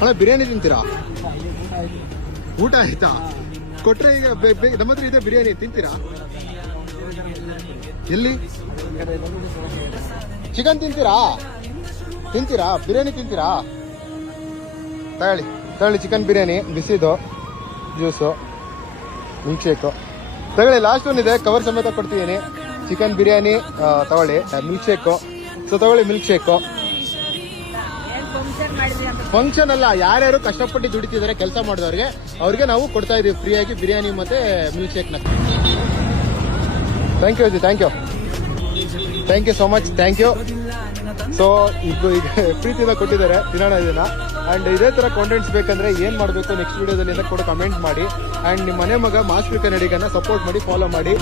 ಅಣ್ಣ ಬಿರಿಯಾನಿ ತಿಂತೀರಾ? ಊಟ ಆಯ್ತಾ? ಕೊಟ್ರೆ ಈಗ ನಮ್ಮ ಹತ್ರ ಇದೆ ಬಿರಿಯಾನಿ, ತಿಂತೀರಾ? ಎಲ್ಲಿ ಚಿಕನ್ ತಿಂತೀರಾ? ಬಿರಿಯಾನಿ ತಿಂತೀರಾ? ತಗೊಳ್ಳಿ ಚಿಕನ್ ಬಿರಿಯಾನಿ, ಬಿಸಿದು ಜ್ಯೂಸು, ಮಿಲ್ಕ್ ಶೇಕು ತಗೊಳ್ಳಿ. ಲಾಸ್ಟ್ ಒನ್ ಇದೆ, ಕವರ್ ಸಮೇತ ಕೊಡ್ತಿದ್ದೀನಿ. ಚಿಕನ್ ಬಿರಿಯಾನಿ ತಗೊಳ್ಳಿ, ಮಿಲ್ಕ್ ಶೇಕು. ಸೊ ತಗೊಳ್ಳಿ ಮಿಲ್ಕ್ ಶೇಕು. ಫಂಕ್ಷನ್ ಅಲ್ಲ, ಯಾರ್ಯಾರು ಕಷ್ಟಪಟ್ಟು ದುಡಿತಿದ್ದಾರೆ ಕೆಲಸ ಮಾಡಿದವ್ರಿಗೆ ಅವ್ರಿಗೆ ನಾವು ಕೊಡ್ತಾ ಇದೀವಿ ಫ್ರೀಯಾಗಿ ಬಿರಿಯಾನಿ ಮತ್ತೆ ಮಿಲ್ಕ್ ಶೇಕ್ನ. ಥ್ಯಾಂಕ್ ಯು ಅಜ್ಜಿ, thank you so much, thank you. So ಈಗ ಪ್ರೀತಿಯಿಂದ ಕೊಟ್ಟಿದ್ದಾರೆ, ತಿನ್ನೋಣ ಇದನ್ನ. ಅಂಡ್ ಇದೇ ತರ ಕಾಂಟೆಂಟ್ಸ್ ಬೇಕಂದ್ರೆ ಏನ್ ಮಾಡಬೇಕು ನೆಕ್ಸ್ಟ್ ವಿಡಿಯೋದಲ್ಲಿ ಕೂಡ ಕಮೆಂಟ್ ಮಾಡಿ. ಅಂಡ್ ನಿಮ್ಮ ಮನೆ ಮಗ ಮಾಸ್ಟರ್ ಕನ್ನಡಿಗನ್ನ ಸಪೋರ್ಟ್ ಮಾಡಿ, ಫಾಲೋ ಮಾಡಿ.